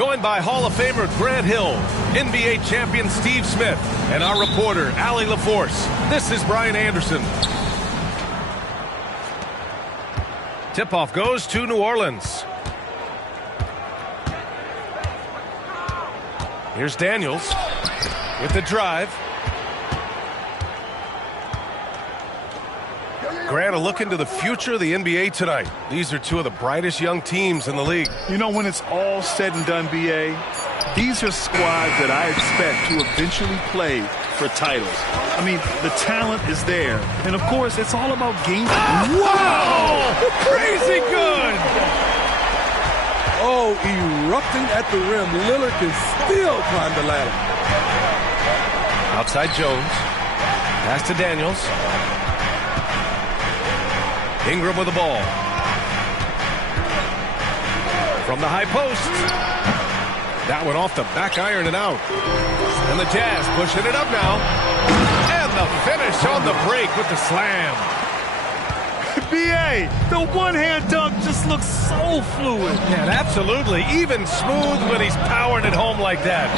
Joined by Hall of Famer Grant Hill, NBA champion Steve Smith, and our reporter, Allie LaForce. This is Brian Anderson. Tip-off goes to New Orleans. Here's Daniels with the drive. Grant, a look into the future of the NBA tonight. These are two of the brightest young teams in the league. You know, when it's all said and done, B.A., these are squads that I expect to eventually play for titles. I mean, the talent is there. And, of course, it's all about game. Wow! Crazy good! Oh, erupting at the rim. Lillard can still climb the ladder. Outside Jones. Pass to Daniels. Ingram with the ball. From the high post. That one off the back iron and out. And the Jazz pushing it up now. And the finish on the break with the slam. B.A., the one-hand dunk just looks so fluid. Yeah, absolutely. Even smooth when he's powering it home like that.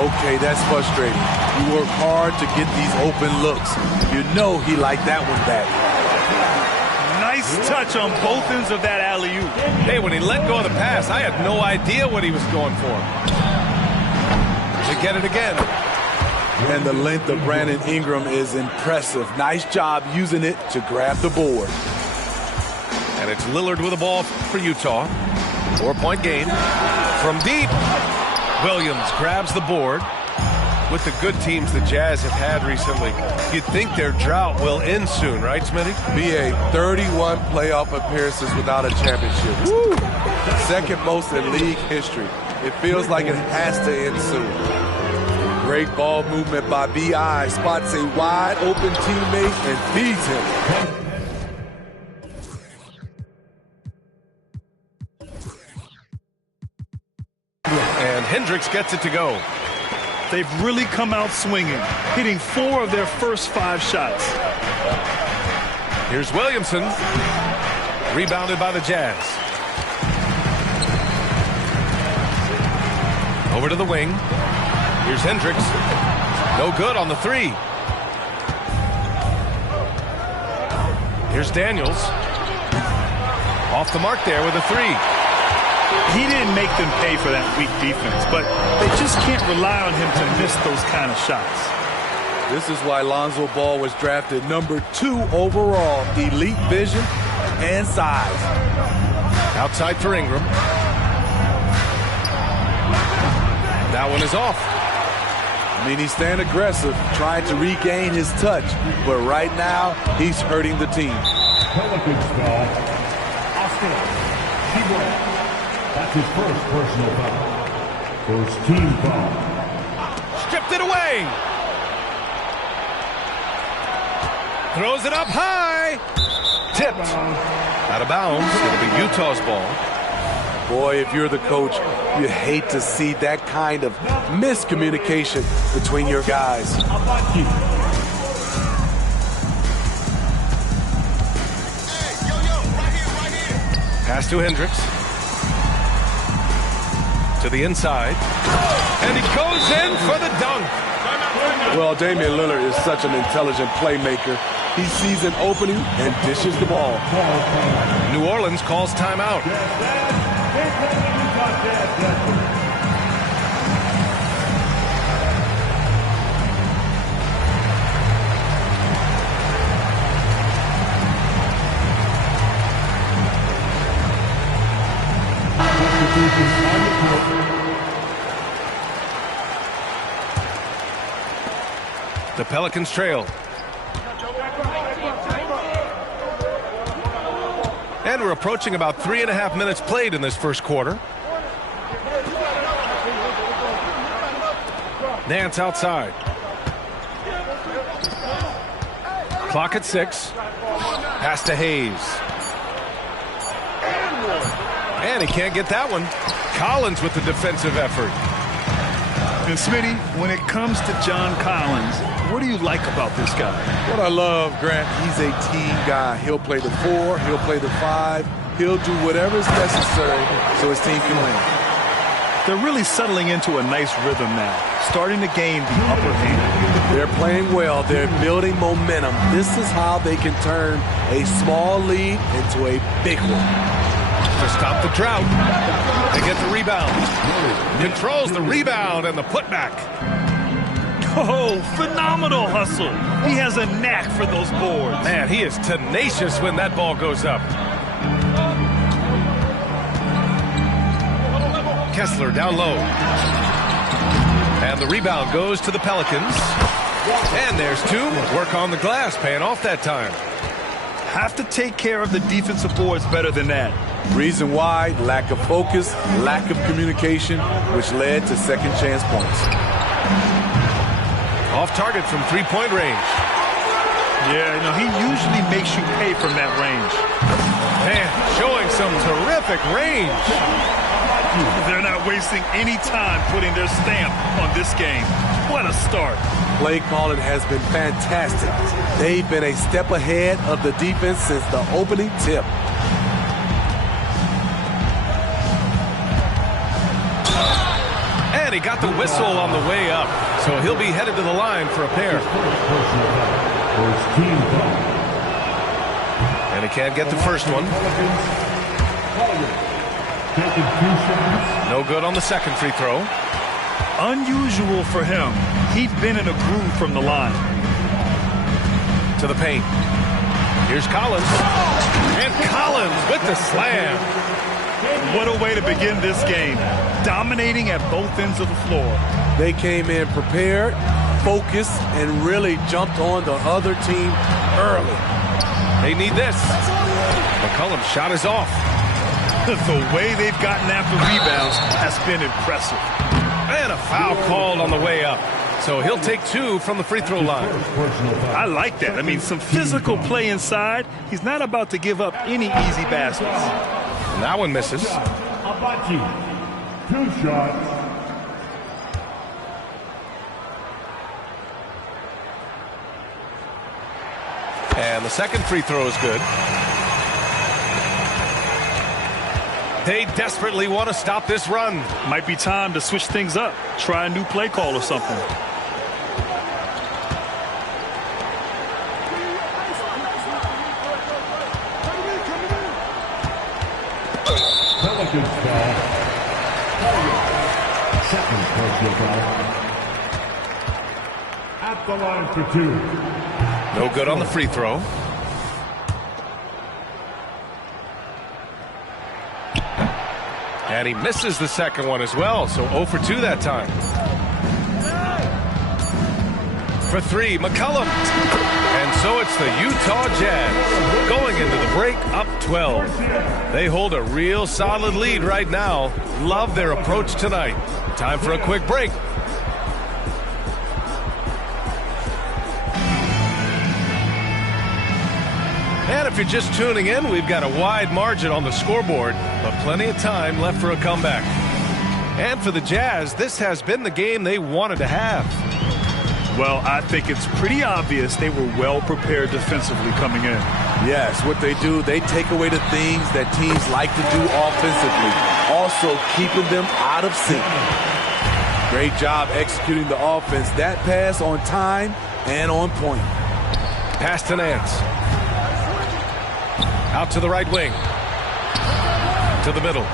Okay, that's frustrating. You work hard to get these open looks. You know he liked that one back. Nice touch on both ends of that alley-oop. Hey, when he let go of the pass, I had no idea what he was going for. To get it again. And the length of Brandon Ingram is impressive. Nice job using it to grab the board. And it's Lillard with the ball for Utah. 4-point game. From deep, Williams grabs the board. With the good teams the Jazz have had recently, you'd think their drought will end soon, right, Smitty? BA, 31 playoff appearances without a championship. Woo! Second most in league history. It feels like it has to end soon. Great ball movement by B.I. Spots a wide open teammate and feeds him. And Hendricks gets it to go. They've really come out swinging, hitting 4 of their first 5 shots. Here's Williamson. Rebounded by the Jazz. Over to the wing. Here's Hendricks. No good on the 3. Here's Daniels. Off the mark there with a 3. He didn't make them pay for that weak defense, but they just can't rely on him to miss those kind of shots. This is why Lonzo Ball was drafted number 2 overall. Elite vision and size. Outside for Ingram. That one is off. I mean, he's staying aggressive, trying to regain his touch, but right now, he's hurting the team. Pelicans foul. Austin. That's his first personal foul. First team foul. Stripped it away. Throws it up high. Tipped. Out of bounds. It'll be Utah's ball. Boy, if you're the coach, you hate to see that kind of miscommunication between your guys. Pass to Hendricks. To the inside. And he goes in for the dunk. Well, Damian Lillard is such an intelligent playmaker. He sees an opening and dishes the ball. New Orleans calls timeout. The Pelicans trail. And we're approaching about 3.5 minutes played in this first quarter. Nance outside. Clock at 6. Pass to Hayes. And he can't get that one. Collins with the defensive effort. And Smitty, when it comes to John Collins, what do you like about this guy? What I love, Grant, he's a team guy. He'll play the 4, he'll play the 5, he'll do whatever's necessary so his team can win. They're really settling into a nice rhythm now, starting to gain the upper hand. They're playing well. They're building momentum. This is how they can turn a small lead into a big one. To stop the drought. They get the rebound. Controls the rebound and the putback. Oh, phenomenal hustle. He has a knack for those boards. Man, he is tenacious when that ball goes up. Kessler down low. And the rebound goes to the Pelicans. And there's two. Work on the glass, paying off that time. Have to take care of the defensive boards better than that. Reason why, lack of focus, lack of communication, which led to second chance points. Off target from three-point range. Yeah, he usually makes you pay from that range. Man, showing some terrific range. They're not wasting any time putting their stamp on this game. What a start. Play calling has been fantastic. They've been a step ahead of the defense since the opening tip. And he got the whistle on the way up, so he'll be headed to the line for a pair. And he can't get the first one. No good on the second free throw. Unusual for him. He'd been in a groove from the line. To the paint. Here's Collins. And Collins with the slam. What a way to begin this game. Dominating at both ends of the floor. They came in prepared, focused, and really jumped on the other team early. They need this. McCollum's shot is off. The way they've gotten after rebounds has been impressive. And a foul called on the way up. So he'll take two from the free throw line. I like that. I mean, some physical play inside. He's not about to give up any easy baskets. And that one misses. Abachi, 2 shots. And the second free throw is good. They desperately want to stop this run. Might be time to switch things up. Try a new play call or something. Pelicans foul. Second personal foul. At the line for 2. No good on the free throw. And he misses the second one as well, so 0 for 2 that time. For 3, McCollum. And so it's the Utah Jazz going into the break up 12. They hold a real solid lead right now. Love their approach tonight. Time for a quick break. And if you're just tuning in, we've got a wide margin on the scoreboard, but plenty of time left for a comeback. And for the Jazz, this has been the game they wanted to have. Well, I think it's pretty obvious they were well prepared defensively coming in. Yes, what they do, they take away the things that teams like to do offensively, also keeping them out of sync. Great job executing the offense. That pass on time and on point. Pass to Nance. Out to the right wing. To the middle.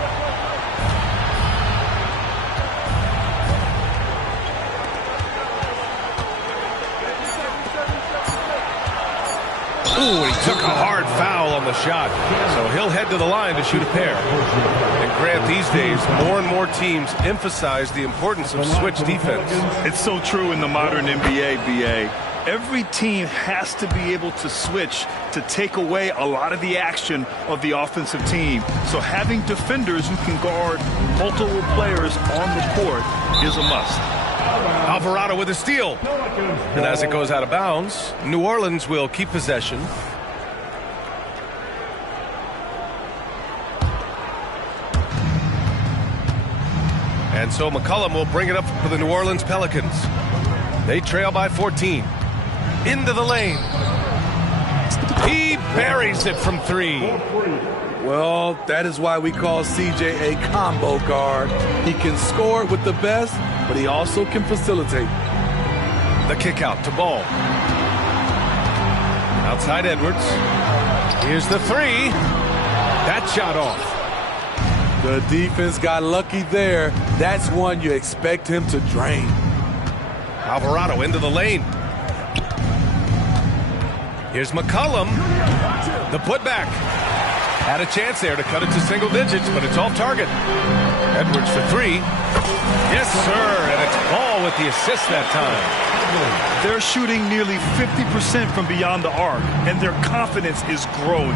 Ooh, he took a hard foul on the shot. So he'll head to the line to shoot a pair. And Grant, these days, more and more teams emphasize the importance of switch defense. It's so true in the modern NBA, BA. Every team has to be able to switch to take away a lot of the action of the offensive team. So having defenders who can guard multiple players on the court is a must. Alvarado with a steal. And as it goes out of bounds, New Orleans will keep possession. And so McCollum will bring it up for the New Orleans Pelicans. They trail by 14. Into the lane. He buries it from 3. Well, that is why we call CJ a combo guard. He can score with the best, but he also can facilitate. The kick out to Ball. Outside Edwards. Here's the 3. That shot off. The defense got lucky there. That's one you expect him to drain. Alvarado into the lane. Here's McCollum. The putback. Had a chance there to cut it to single digits, but it's off target. Edwards for 3. Yes, sir, and it's Ball with the assist that time. They're shooting nearly 50% from beyond the arc, and their confidence is growing.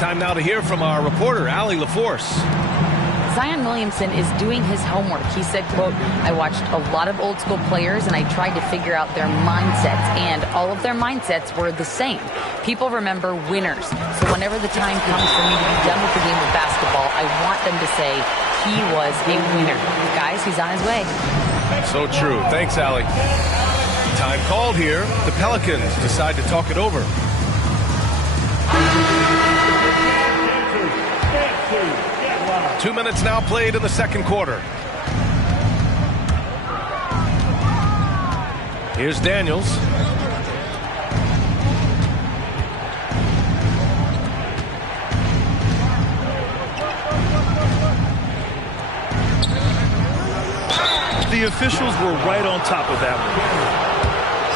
Time now to hear from our reporter, Allie LaForce. Zion Williamson is doing his homework. He said, quote, I watched a lot of old school players and I tried to figure out their mindsets, and all of their mindsets were the same. People remember winners. So whenever the time comes for me to be done with the game of basketball, I want them to say he was a winner. Guys, he's on his way. So true. Thanks, Allie. Time called here. The Pelicans decide to talk it over. Two minutes now played in the second quarter. Here's Daniels. The officials were right on top of that one.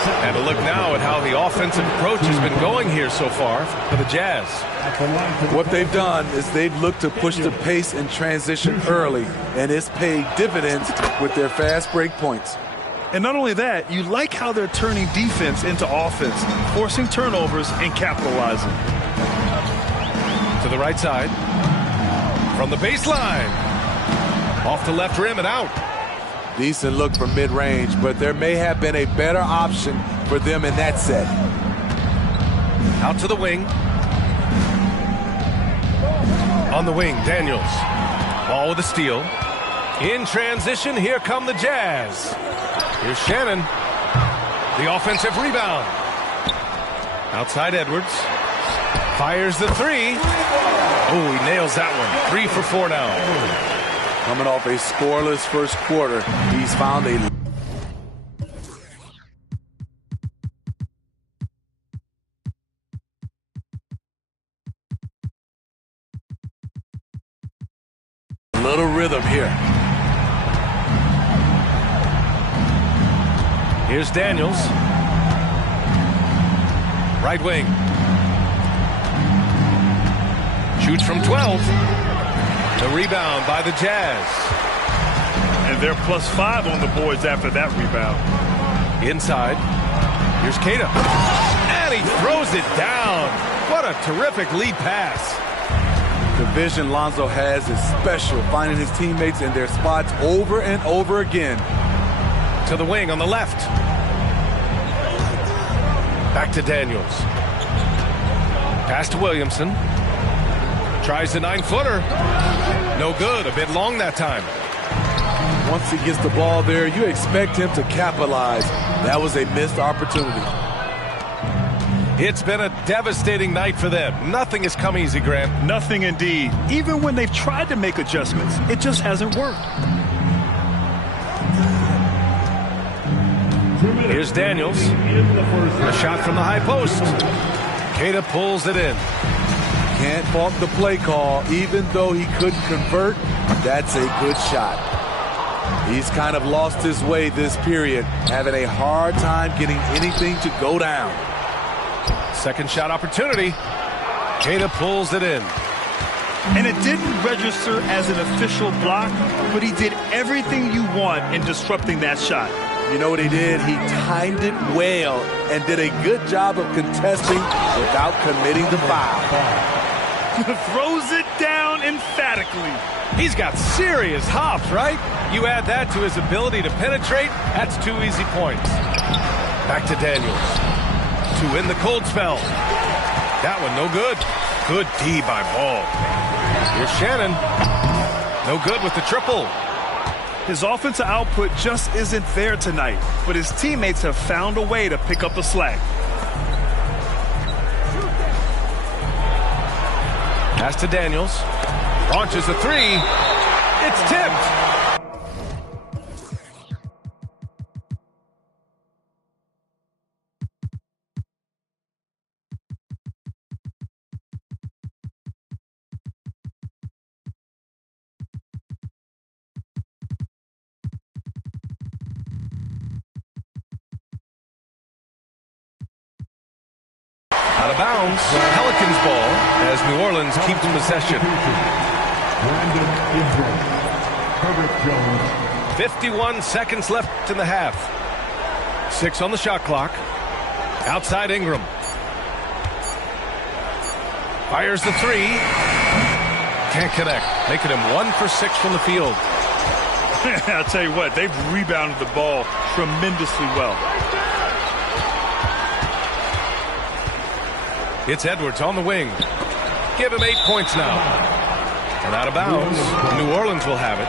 And a look now at how the offensive approach has been going here so far for the Jazz. What they've done is they've looked to push the pace in transition early, and it's paid dividends with their fast break points. And not only that, you like how they're turning defense into offense, forcing turnovers and capitalizing. To the right side. From the baseline. Off the left rim and out. Decent look from mid-range, but there may have been a better option for them in that set. Out to the wing. On the wing, Daniels. Ball with a steal. In transition, here come the Jazz. Here's Shannon. The offensive rebound. Outside Edwards. Fires the 3. Oh, he nails that one. 3 for 4 now. Coming off a scoreless first quarter, he's found a little rhythm here. Here's Daniels. Right wing. Shoots from 12. The rebound by the Jazz. And they're +5 on the boards after that rebound. Inside. Here's Keita. And he throws it down. What a terrific lead pass. The vision Lonzo has is special, finding his teammates in their spots over and over again. To the wing on the left. Back to Daniels. Pass to Williamson. Tries the 9-footer. No good. A bit long that time. Once he gets the ball there, you expect him to capitalize. That was a missed opportunity. It's been a devastating night for them. Nothing has come easy, Grant. Nothing indeed. Even when they've tried to make adjustments, it just hasn't worked. Here's Daniels. A shot from the high post. Keita pulls it in. Can't fault the play call. Even though he couldn't convert, that's a good shot. He's kind of lost his way this period, having a hard time getting anything to go down. Second shot opportunity. Keita pulls it in. And it didn't register as an official block, but he did everything you want in disrupting that shot. You know what he did? He timed it well and did a good job of contesting without committing the foul. Throws it down emphatically. He's got serious hops, right? You add that to his ability to penetrate, that's 2 easy points. Back to Daniels. To end the cold spell. That one no good. Good D by Ball. Here's Shannon. No good with the triple. His offensive output just isn't there tonight, but his teammates have found a way to pick up the slack. Pass to Daniels. Launches a three. It's tipped. Out of bounds. Pelicans ball as New Orleans keeps possession. 51 seconds left in the half. 6 on the shot clock. Outside Ingram. Fires the three. Can't connect. Making him 1 for 6 from the field. I'll tell you what, they've rebounded the ball tremendously well. It's Edwards on the wing. Give him 8 points now. And out of bounds. New Orleans will have it.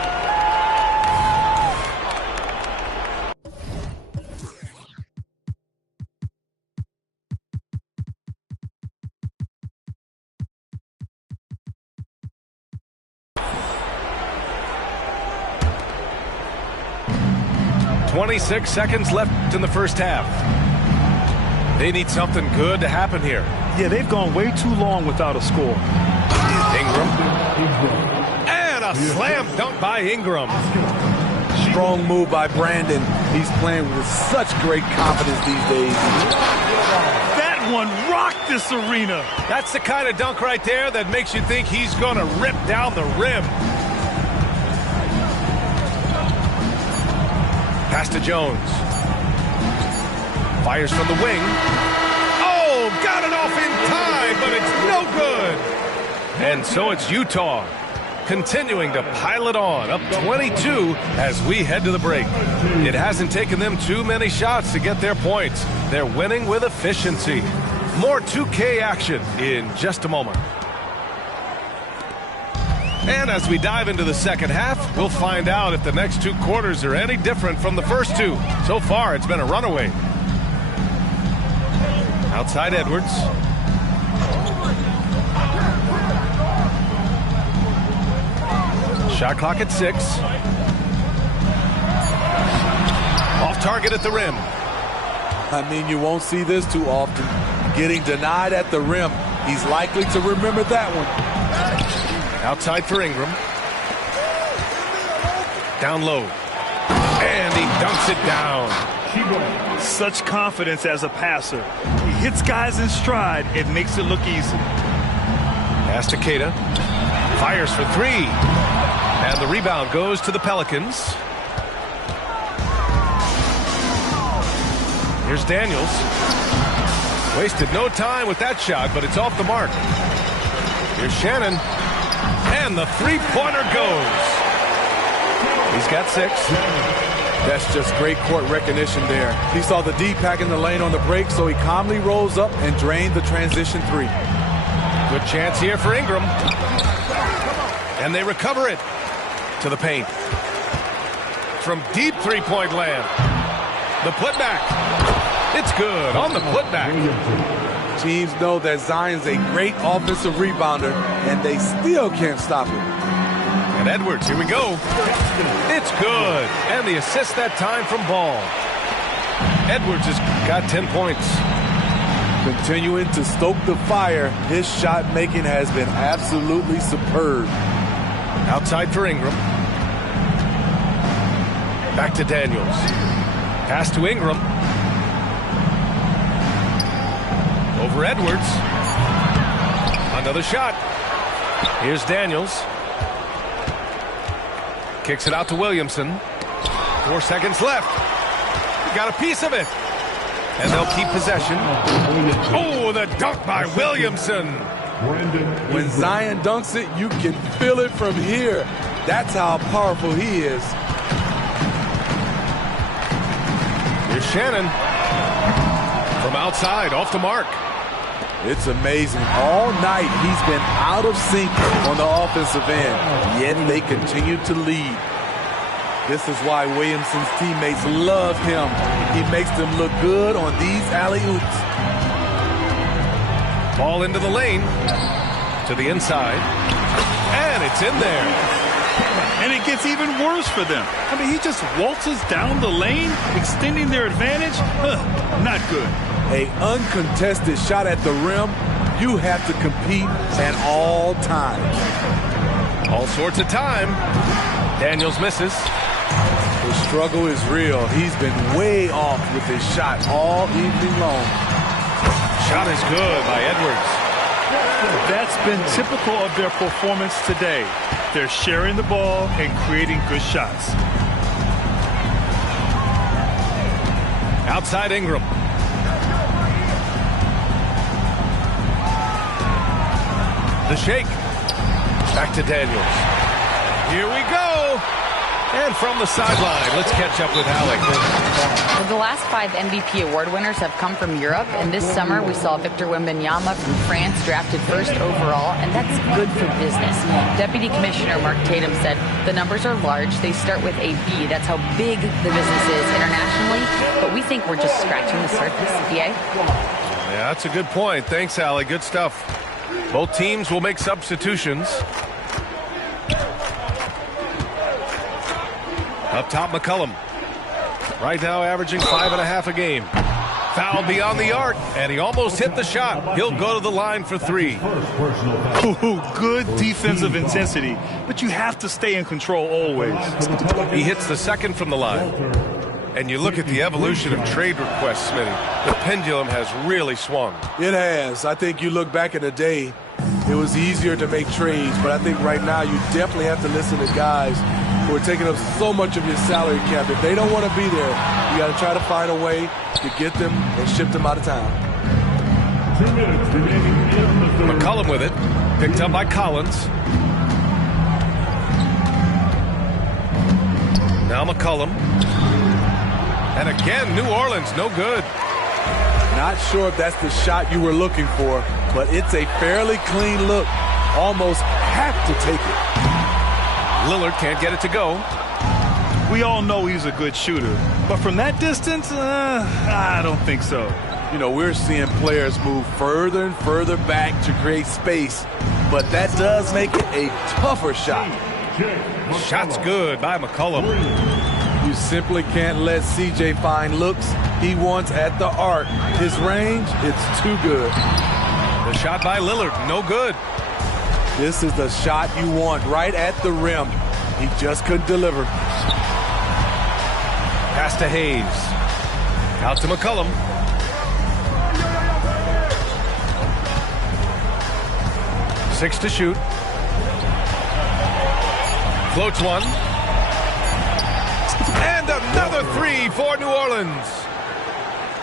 .26 seconds left in the first half. They need something good to happen here. Yeah, they've gone way too long without a score. Ingram. And a slam dunk by Ingram. Strong move by Brandon. He's playing with such great confidence these days. That one rocked this arena. That's the kind of dunk right there that makes you think he's going to rip down the rim. Pass to Jones. Fires from the wing. Oh, got it off in time, but it's no good. And so it's Utah continuing to pile it on, up 22 as we head to the break. It hasn't taken them too many shots to get their points. They're winning with efficiency. More 2K action in just a moment. And as we dive into the second half, we'll find out if the next 2 quarters are any different from the first 2. So far, it's been a runaway. Outside Edwards. Shot clock at 6. Off target at the rim. I mean, you won't see this too often. Getting denied at the rim. He's likely to remember that one. Outside for Ingram. Down low. And he dunks it down. Such confidence as a passer. He hits guys in stride. It makes it look easy. Pass to Keita. Fires for 3. And the rebound goes to the Pelicans. Here's Daniels. Wasted no time with that shot, but it's off the mark. Here's Shannon. And the three-pointer goes. He's got 6. That's just great court recognition there. He saw the D pack in the lane on the break, so he calmly rose up and drained the transition 3. Good chance here for Ingram. And they recover it to the paint. From deep three-point land. The putback. It's good on the putback. Teams know that Zion's a great offensive rebounder, and they still can't stop him. And Edwards, here we go. It's good. And the assist that time from Ball. Edwards has got 10 points. Continuing to stoke the fire, his shot making has been absolutely superb. Outside for Ingram. Back to Daniels. Pass to Ingram. Over Edwards. Another shot. Here's Daniels. Kicks it out to Williamson. 4 seconds left. Got a piece of it. And they'll keep possession. Oh, the dunk by Williamson. When Zion dunks it, you can feel it from here. That's how powerful he is. Here's Shannon. From outside, off the mark. It's amazing. All night he's been out of sync on the offensive end, yet they continue to lead. This is why Williamson's teammates love him. He makes them look good on these alley-oops. Ball into the lane. to the inside. And it's in there. And it gets even worse for them. I mean, he just waltzes down the lane, extending their advantage. Not good. An uncontested shot at the rim, you have to compete at all times. All sorts of time. Daniels misses. The struggle is real. He's been way off with his shot all evening long. Shot is good by Edwards. That's been typical of their performance today. They're sharing the ball and creating good shots. Outside Ingram. The shake. Back to Daniels. Here we go. And from the sideline, let's catch up with Alec. Well, the last 5 MVP award winners have come from Europe, and this summer we saw Victor Wembanyama from France drafted first overall, and that's good for business. Deputy Commissioner Mark Tatum said the numbers are large. They start with a B. That's how big the business is internationally, but we think we're just scratching the surface. BA? Yeah, that's a good point. Thanks, Alec. Good stuff. Both teams will make substitutions. Up top, McCollum. Right now averaging 5.5 a game. Foul beyond the arc, and he almost hit the shot. He'll go to the line for 3. Ooh, good defensive intensity, but you have to stay in control always. He hits the second from the line. And you look at the evolution of trade requests, Smitty. The pendulum has really swung. It has. I think you look back in the day, it was easier to make trades, but I think right now you definitely have to listen to guys who are taking up so much of your salary cap. If they don't want to be there, you got to try to find a way to get them and ship them out of town. 2 minutes remaining in the third. McCollum with it. Picked up by Collins. Now McCollum. And again, New Orleans, no good. Not sure if that's the shot you were looking for, but it's a fairly clean look. Almost have to take it. Lillard can't get it to go. We all know he's a good shooter, but from that distance, I don't think so. You know, we're seeing players move further and further back to create space, but that does make it a tougher shot. Shot's good by McCollum. You simply can't let CJ find looks he wants at the arc. His range, it's too good. The shot by Lillard, no good. This is the shot you want right at the rim. He just couldn't deliver. Pass to Hayes. Out to McCollum. Six to shoot. Floats one. And another 3 for New Orleans.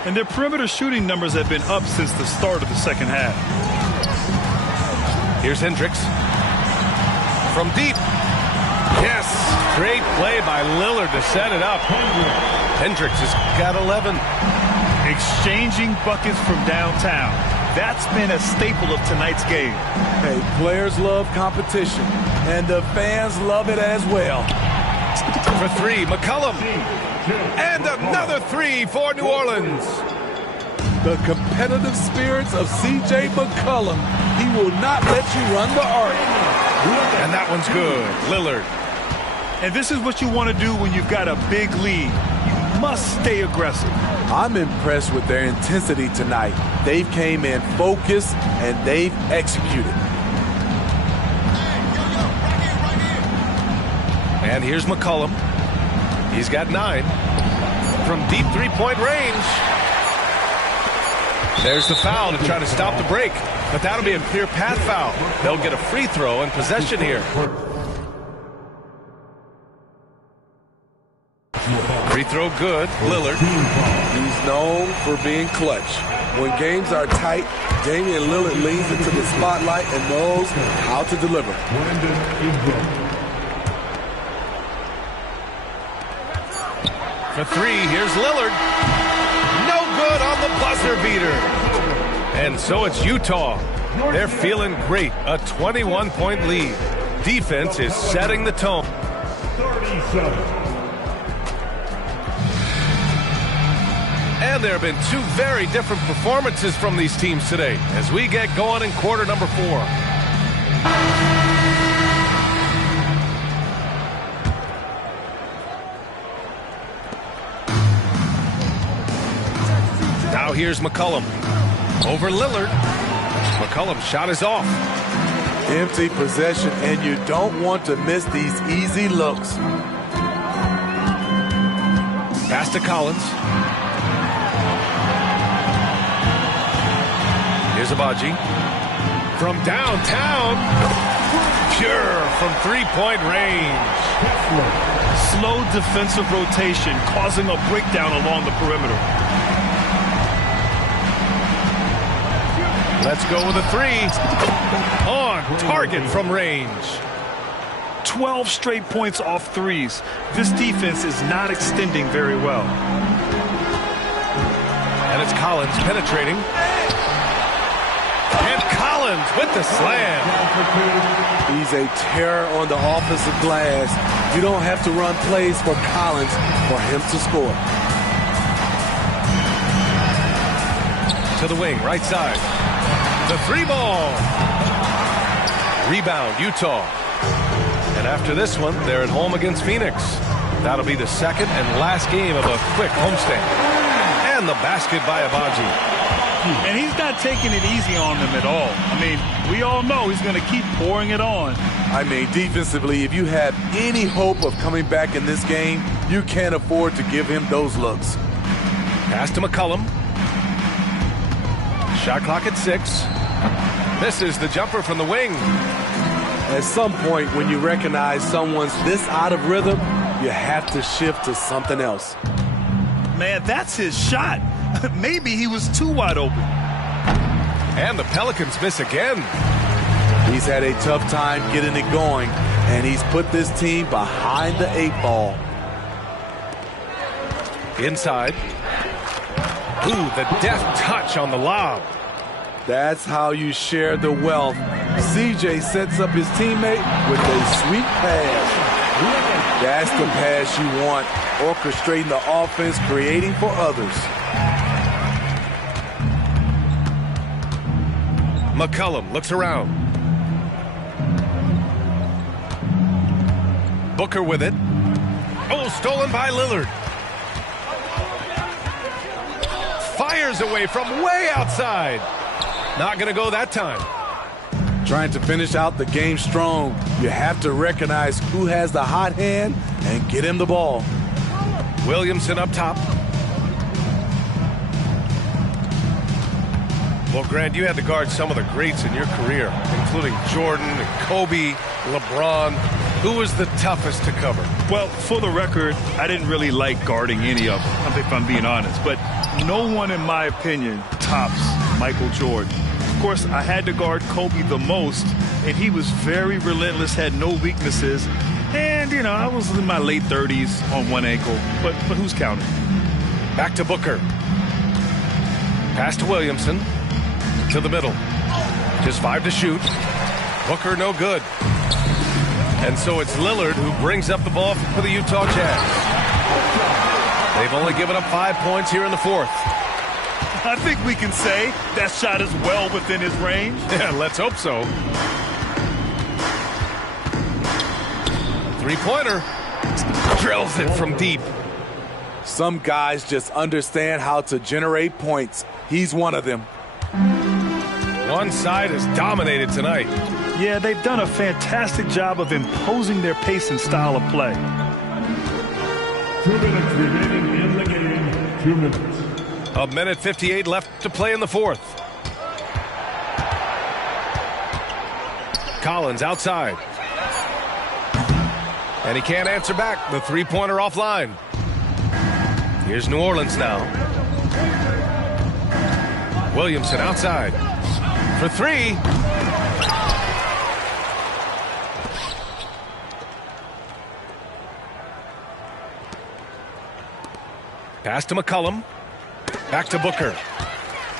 And their perimeter shooting numbers have been up since the start of the second half. Here's Hendricks. From deep. Yes. Great play by Lillard to set it up. Hendricks has got 11. Exchanging buckets from downtown. That's been a staple of tonight's game. Hey, players love competition, and the fans love it as well. For 3, McCollum. And another 3 for New Orleans. The competitive spirits of C.J. McCollum. He will not let you run the arc. And that one's good. Lillard. And this is what you want to do when you've got a big lead. You must stay aggressive. I'm impressed with their intensity tonight. They've came in focused, and they've executed. And here's McCollum. He's got 9. From deep three-point range. There's the foul to try to stop the break. But that'll be a clear path foul. They'll get a free throw and possession here. Free throw good. Lillard. He's known for being clutch. When games are tight, Damian Lillard leans into the spotlight and knows how to deliver. For 3, here's Lillard. No good on the buzzer beater. And so it's Utah. They're feeling great. A 21-point lead. Defense is setting the tone. 37. And there have been 2 very different performances from these teams today as we get going in quarter number 4. Here's McCollum. Over Lillard. McCollum's shot is off. Empty possession, and you don't want to miss these easy looks. Pass to Collins. Here's Abaji. From downtown. Pure from three-point range. Slow defensive rotation, causing a breakdown along the perimeter. Let's go with a three. On target from range. 12 straight points off threes. This defense is not extending very well. And it's Collins penetrating. And Collins with the slam. He's a terror on the offensive glass. You don't have to run plays for Collins for him to score. To the wing, right side. The three ball. Rebound, Utah. And after this one, they're at home against Phoenix. That'll be the second and last game of a quick homestand. And the basket by Abaji. And he's not taking it easy on them at all. I mean, we all know he's going to keep pouring it on. I mean, defensively, if you have any hope of coming back in this game, you can't afford to give him those looks. Pass to McCollum. Shot clock at 6. Misses the jumper from the wing. At some point, when you recognize someone's this out of rhythm, you have to shift to something else. Man, that's his shot. Maybe he was too wide open. And the Pelicans miss again. He's had a tough time getting it going, and he's put this team behind the 8 ball. Inside. Ooh, the deft touch on the lob. That's how you share the wealth. CJ sets up his teammate with a sweet pass. That's the pass you want, orchestrating the offense, creating for others. McCollum looks around. Booker with it. Oh, stolen by Lillard. Fires away from way outside. Not going to go that time. Trying to finish out the game strong, you have to recognize who has the hot hand and get him the ball. Williamson up top. Well, Grant, you had to guard some of the greats in your career, including Jordan, and Kobe, LeBron. Who was the toughest to cover? Well, for the record, I didn't really like guarding any of them, if I'm being honest. But no one, in my opinion, tops Michael Jordan. Of course, I had to guard Kobe the most, and he was very relentless, had no weaknesses. And, you know, I was in my late 30s on one ankle, but who's counting? Back to Booker. Pass to Williamson. To the middle. Just 5 to shoot. Booker no good. And so it's Lillard who brings up the ball for the Utah Jazz. They've only given up 5 points here in the fourth. I think we can say that shot is well within his range. Yeah, let's hope so. Three-pointer. Drills it from deep. Some guys just understand how to generate points. He's one of them. One side is dominated tonight. Yeah, they've done a fantastic job of imposing their pace and style of play. 2 minutes remaining in the game. 2 minutes. A minute 58 left to play in the fourth. Collins outside. And he can't answer back. The three-pointer offline. Here's New Orleans now. Williamson outside. For 3. Pass to McCollum. Back to Booker,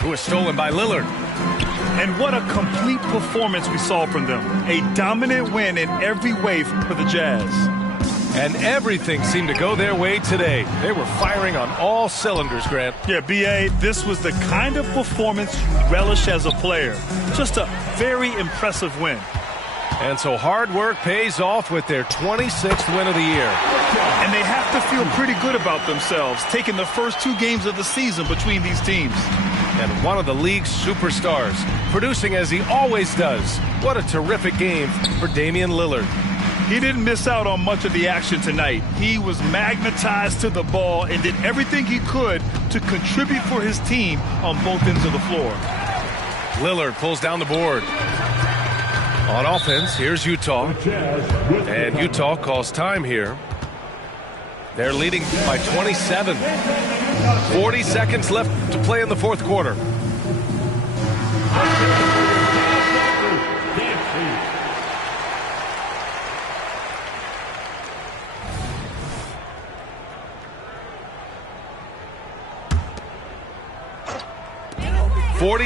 who is stolen by Lillard. And what a complete performance we saw from them. A dominant win in every way for the Jazz. And everything seemed to go their way today. They were firing on all cylinders, Grant. Yeah, B.A., this was the kind of performance you relish as a player. Just a very impressive win. And so hard work pays off with their 26th win of the year. And they have to feel pretty good about themselves, taking the first 2 games of the season between these teams. and one of the league's superstars, producing as he always does. What a terrific game for Damian Lillard. He didn't miss out on much of the action tonight. He was magnetized to the ball and did everything he could to contribute for his team on both ends of the floor. Lillard pulls down the board. On offense, here's Utah. And Utah calls time here. They're leading by 27. 40 seconds left to play in the fourth quarter.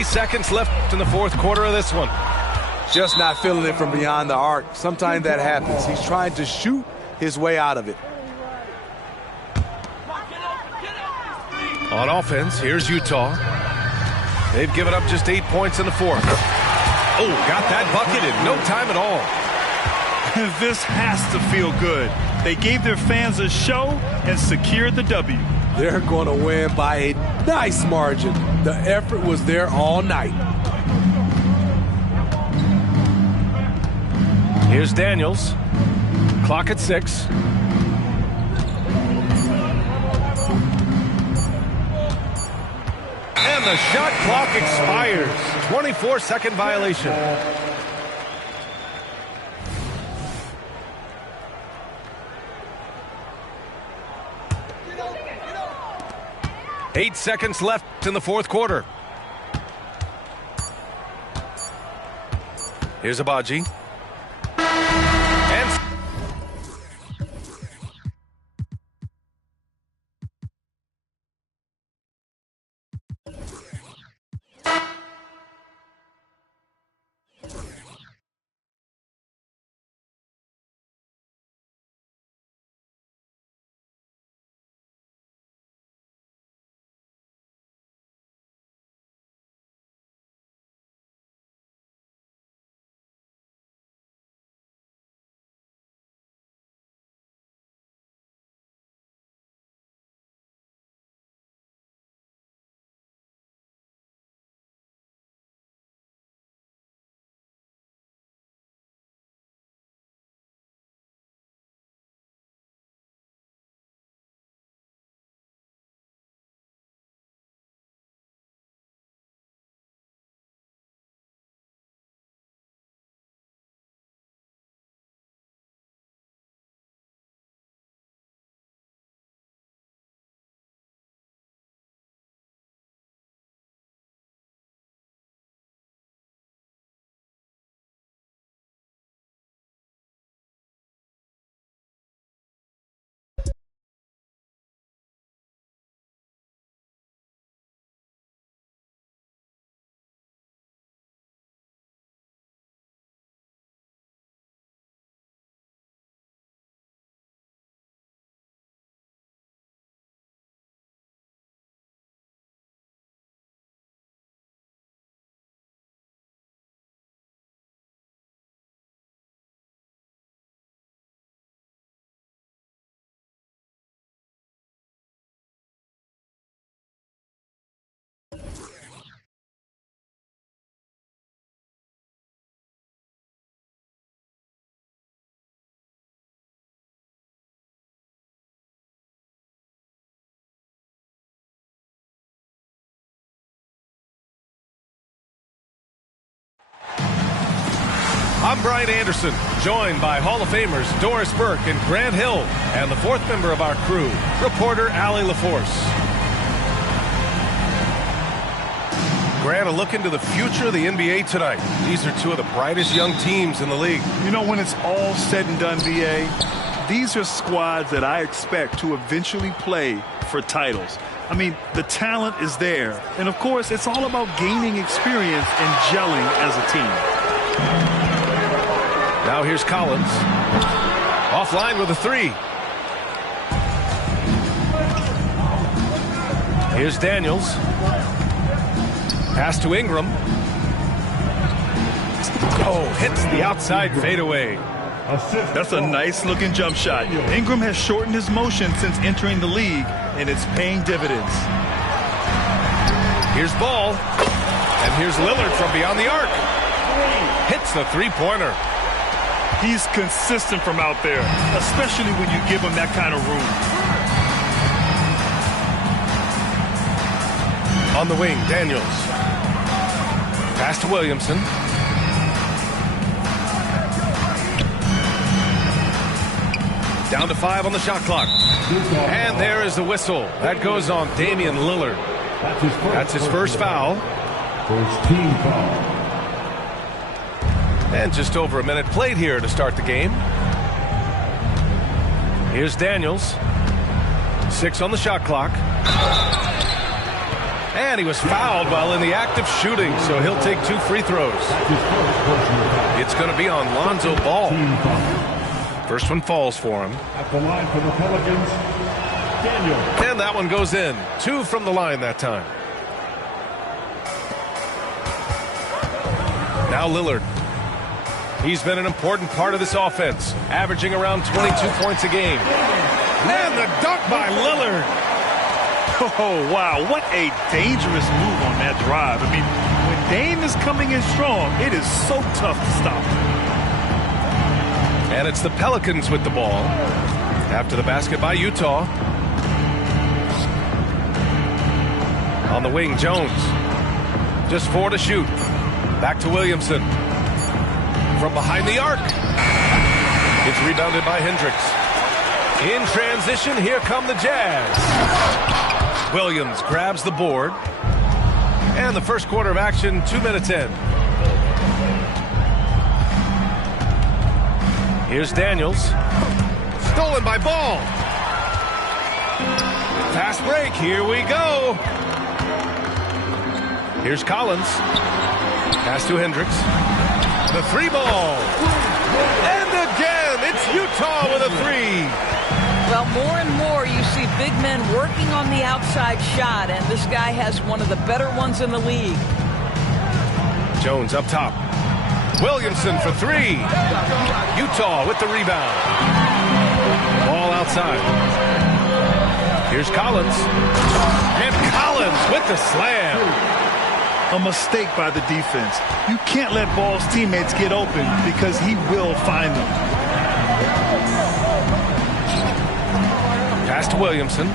Seconds left in the fourth quarter of this one. Just not feeling it from beyond the arc. Sometimes that happens. He's trying to shoot his way out of it. On offense, here's Utah. They've given up just 8 points in the fourth. Oh, got that bucket in no time at all. This has to feel good. They gave their fans a show and secured the W. They're going to win by a nice margin. The effort was there all night. Here's Daniels. Clock at 6. And the shot clock expires. 24-second violation. Eight seconds left in the fourth quarter. Here's Abaji. And I'm Brian Anderson, joined by Hall of Famers Doris Burke and Grant Hill, and the fourth member of our crew, reporter Allie LaForce. Grant, a look into the future of the NBA tonight. These are two of the brightest young teams in the league. You know, when it's all said and done, BA, these are squads that I expect to eventually play for titles. I mean, the talent is there. And, of course, it's all about gaining experience and gelling as a team. Now here's Collins. Offline with a three. Here's Daniels. Pass to Ingram. Oh, hits the outside fadeaway. That's a nice-looking jump shot. Ingram has shortened his motion since entering the league, and it's paying dividends. Here's Ball. And here's Lillard from beyond the arc. Hits the three-pointer. He's consistent from out there, especially when you give him that kind of room. On the wing, Daniels. Pass to Williamson. Down to 5 on the shot clock. And there is the whistle. That goes on Damian Lillard. That's his first foul. First team foul. And just over a minute played here to start the game. Here's Daniels. 6 on the shot clock. And he was fouled while in the act of shooting, so he'll take 2 free throws. It's going to be on Lonzo Ball. First one falls for him. At the line for the Pelicans, Daniels. And that one goes in. 2 from the line that time. Now Lillard. He's been an important part of this offense, averaging around 22 points a game. And the dunk by Lillard. Oh, wow. What a dangerous move on that drive. I mean, when Dame is coming in strong, it is so tough to stop. And it's the Pelicans with the ball. After the basket by Utah. On the wing, Jones. Just 4 to shoot. Back to Williamson. From behind the arc. It's rebounded by Hendricks. In transition, here come the Jazz. Williams grabs the board. And the first quarter of action, 2 minutes in. Here's Daniels. Stolen by Ball. Fast break, here we go. Here's Collins. Pass to Hendricks. The 3-ball. And again, it's Utah with a 3. Well, more and more you see big men working on the outside shot, and this guy has one of the better ones in the league. Jones up top. Williamson for 3. Utah with the rebound. Ball outside. Here's Collins. And Collins with the slam. A mistake by the defense. You can't let Ball's teammates get open because he will find them. Pass to Williamson.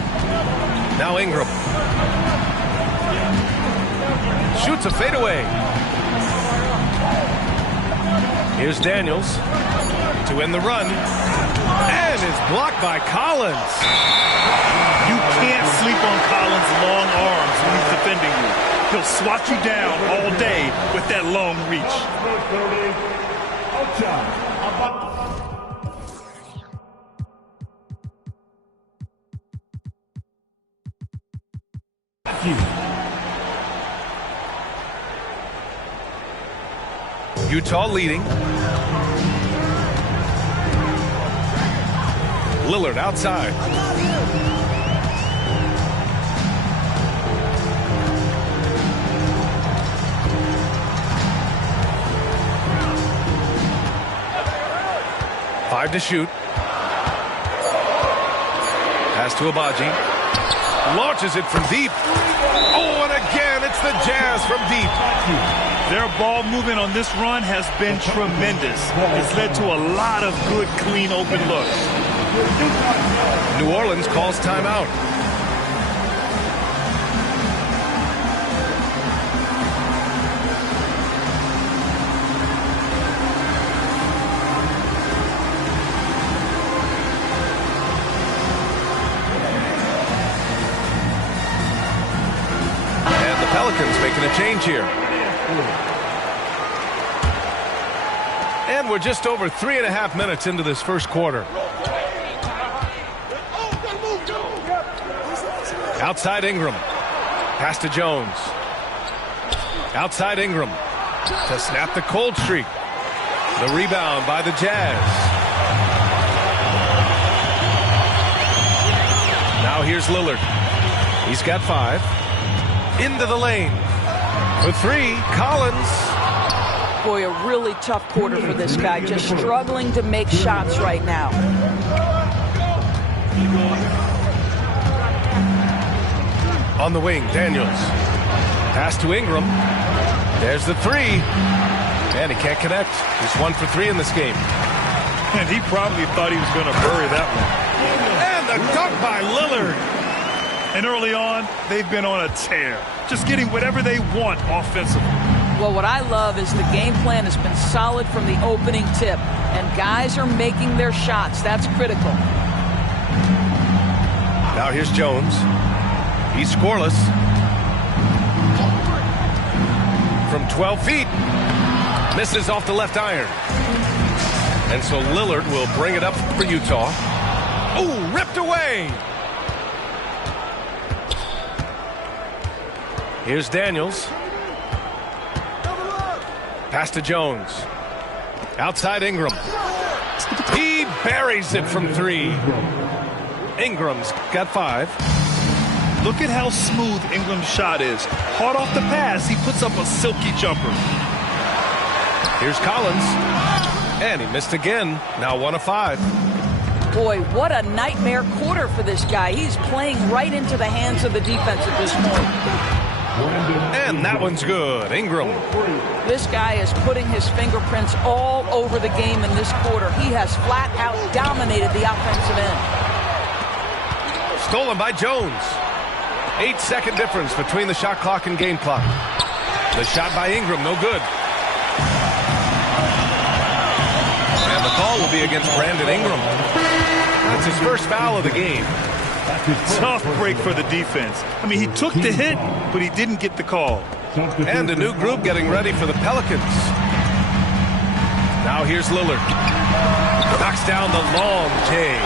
Now Ingram. Shoots a fadeaway. Here's Daniels to end the run. And it's blocked by Collins. You can't sleep on Collins' long arms when he's defending you. He'll swat you down all day with that long reach. Utah leading. Lillard outside. Five to shoot. Pass to Abaji. Launches it from deep. Oh, and again, it's the Jazz from deep. Their ball movement on this run has been tremendous. It's led to a lot of good, clean, open looks. New Orleans calls timeout. And the Pelicans making a change here. And we're just over 3.5 minutes into this first quarter. Outside Ingram. Pass to Jones. Outside Ingram. To snap the cold streak. The rebound by the Jazz. Now here's Lillard. He's got 5. Into the lane. For 3, Collins. Boy, a really tough quarter for this guy. Just struggling to make shots right now. On the wing, Daniels. Pass to Ingram. There's the three. And he can't connect. He's 1 for 3 in this game. And he probably thought he was going to bury that one. And the dunk by Lillard. And early on, they've been on a tear. Just getting whatever they want offensively. Well, what I love is the game plan has been solid from the opening tip. And guys are making their shots. That's critical. Now here's Jones. He's scoreless. From 12 feet. Misses off the left iron. And so Lillard will bring it up for Utah. Oh, ripped away. Here's Daniels. Pass to Jones. Outside Ingram. He buries it from 3. Ingram's got 5. Look at how smooth Ingram's shot is. Hard off the pass, he puts up a silky jumper. Here's Collins. And he missed again. Now 1 of 5. Boy, what a nightmare quarter for this guy. He's playing right into the hands of the defense at this point. And that one's good. Ingram. This guy is putting his fingerprints all over the game in this quarter. He has flat out dominated the offensive end. Stolen by Jones. 8-second difference between the shot clock and game clock. The shot by Ingram, no good. And the call will be against Brandon Ingram. That's his first foul of the game. Tough break for the defense. I mean, he took the hit, but he didn't get the call. And a new group getting ready for the Pelicans. Now here's Lillard. Knocks down the long J.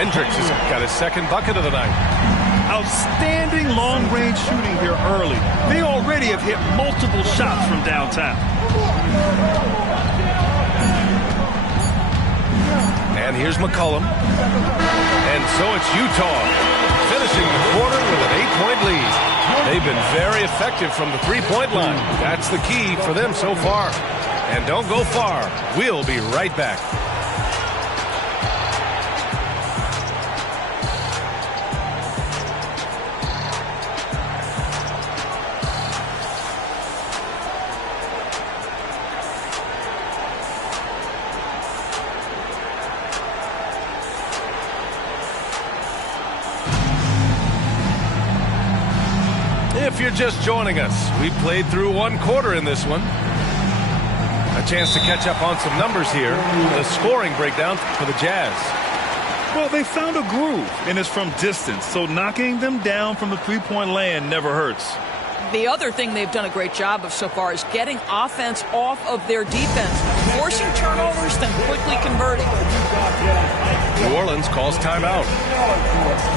Hendricks has got his second bucket of the night. Outstanding long-range shooting here early. They already have hit multiple shots from downtown. And here's McCollum. And so it's Utah finishing the quarter with an 8-point lead. They've been very effective from the three-point line. That's the key for them so far. And don't go far. We'll be right back. If you're just joining us, we played through 1 quarter in this one. A chance to catch up on some numbers here. The scoring breakdown for the Jazz. Well, they found a groove, and it's from distance, so knocking them down from the three-point land never hurts. The other thing they've done a great job of so far is getting offense off of their defense, forcing turnovers, then quickly converting. New Orleans calls timeout.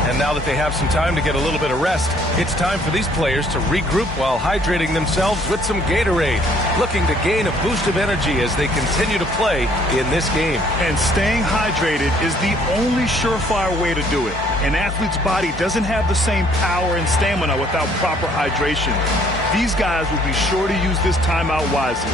And now that they have some time to get a little bit of rest, it's time for these players to regroup while hydrating themselves with some Gatorade, looking to gain a boost of energy as they continue to play in this game. And staying hydrated is the only surefire way to do it. An athlete's body doesn't have the same power and stamina without proper hydration. These guys will be sure to use this timeout wisely.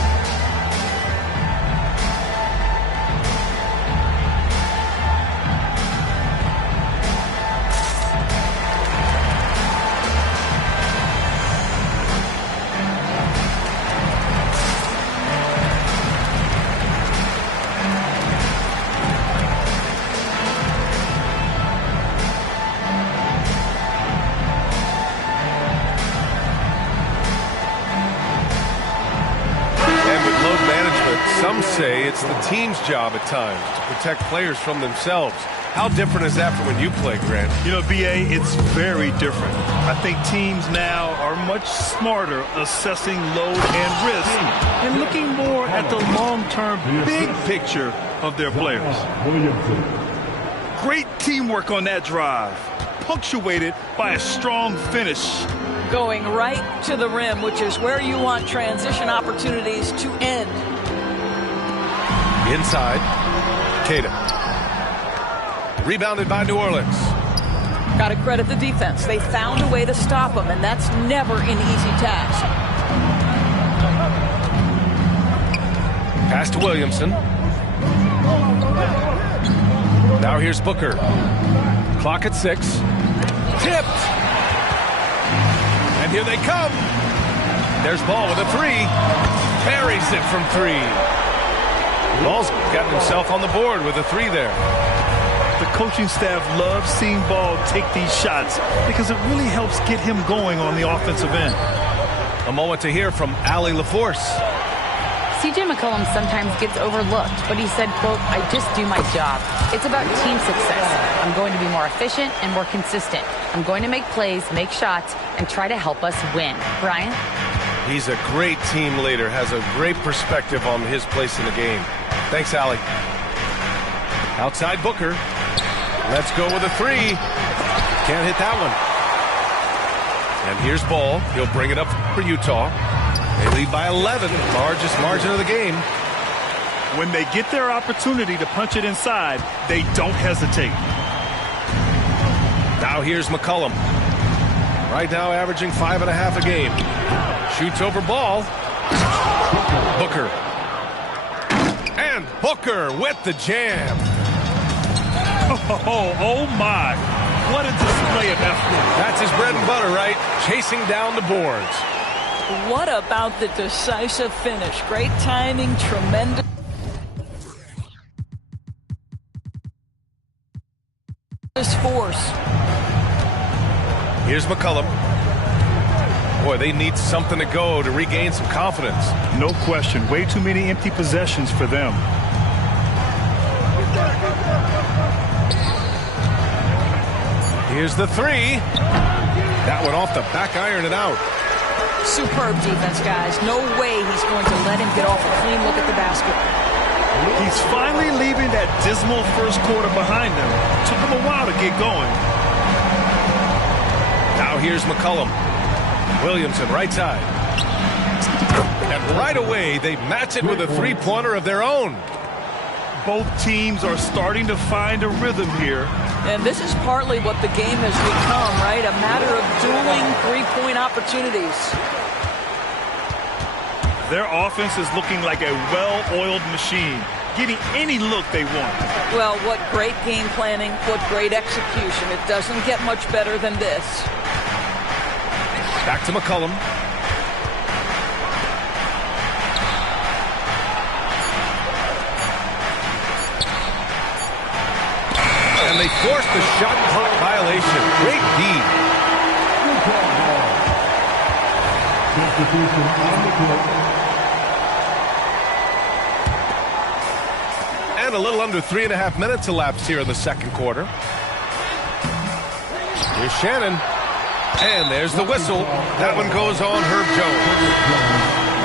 Some say it's the team's job at times to protect players from themselves. How different is that from when you play, Grant? You know, B.A., it's very different. I think teams now are much smarter assessing load and risk and looking more at the long-term big picture of their players. Great teamwork on that drive, punctuated by a strong finish. Going right to the rim, which is where you want transition opportunities to end. Inside, Tatum. Rebounded by New Orleans. Got to credit the defense. They found a way to stop them, and that's never an easy task. Pass to Williamson. Now here's Booker. Clock at 6. Tipped. And And here they come. There's Ball with a three. Buries it from three. Ball's gotten himself on the board with a three there. The coaching staff loves seeing Ball take these shots because it really helps get him going on the offensive end. A moment to hear from Allie LaForce. C.J. McCollum sometimes gets overlooked, but he said, quote, I just do my job. It's about team success. I'm going to be more efficient and more consistent. I'm going to make plays, make shots, and try to help us win. Brian? He's a great team leader, has a great perspective on his place in the game. Thanks, Allie. Outside Booker. Let's go with a three. Can't hit that one. And here's Ball. He'll bring it up for Utah. They lead by 11, largest margin of the game. When they get their opportunity to punch it inside, they don't hesitate. Now here's McCollum. Right now averaging 5.5 a game. Shoots over Ball. Booker. And Booker with the jam. Oh my. What a display of effort. That's his bread and butter, right? Chasing down the boards. What about the decisive finish? Great timing, tremendous force. Here's McCollum. Boy, they need something to go to regain some confidence. No question. Way too many empty possessions for them. Here's the three. That one off the back iron and out. Superb defense, guys. No way he's going to let him get off a clean look at the basket. He's finally leaving that dismal first quarter behind him. Took him a while to get going. Now here's McCollum. Williamson, right side. And right away, they match it with a three-pointer of their own. Both teams are starting to find a rhythm here. And this is partly what the game has become, right? A matter of dueling three-point opportunities. Their offense is looking like a well-oiled machine, getting any look they want. Well, what great game planning, what great execution. It doesn't get much better than this. Back to McCollum. And they forced the shot clock violation. Great D. And a little under 3.5 minutes elapsed here in the second quarter. Here's Shannon. And there's the whistle. That one goes on Herb Jones.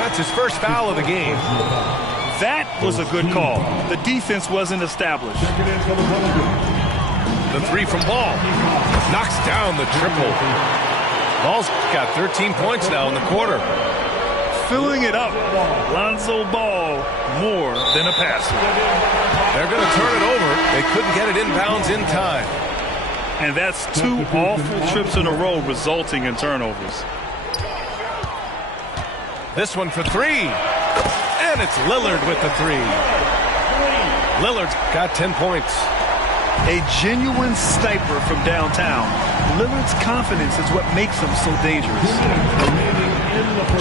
That's his first foul of the game. That was a good call. The defense wasn't established. The three from Ball. Knocks down the triple. Ball's got 13 points now in the quarter. Filling it up. Lonzo Ball, more than a passer. They're going to turn it over. They couldn't get it inbounds in time. And that's two awful trips in a row resulting in turnovers. This one for three. And it's Lillard with the three. Lillard's got 10 points. A genuine sniper from downtown. Lillard's confidence is what makes him so dangerous.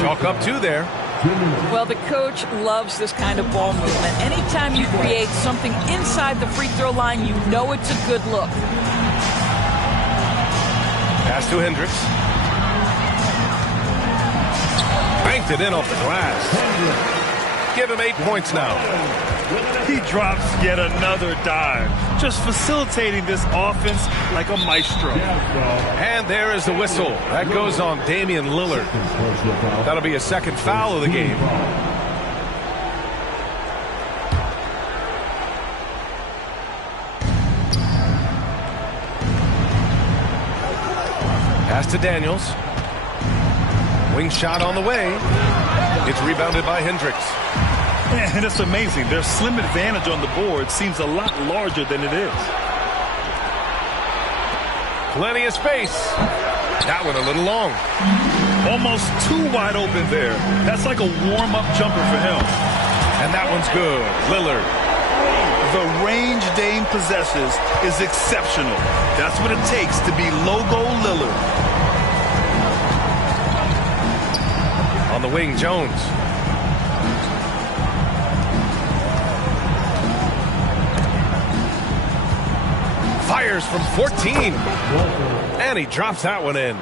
Chalk up two there. Well, the coach loves this kind of ball movement. Anytime you create something inside the free throw line, you know it's a good look. Pass to Hendricks. Banked it in off the glass. Give him 8 points now. He drops yet another dive, just facilitating this offense like a maestro. And there is the whistle. That goes on Damian Lillard. That'll be a second foul of the game. Pass to Daniels. Wing shot on the way. It's rebounded by Hendricks. And it's amazing. Their slim advantage on the board seems a lot larger than it is. Plenty of space. That one a little long. Almost too wide open there. That's like a warm-up jumper for him. And that one's good. Lillard. The range Dame possesses is exceptional. That's what it takes to be logo Lillard. the wing, Jones. Fires from 14. And he drops that one in.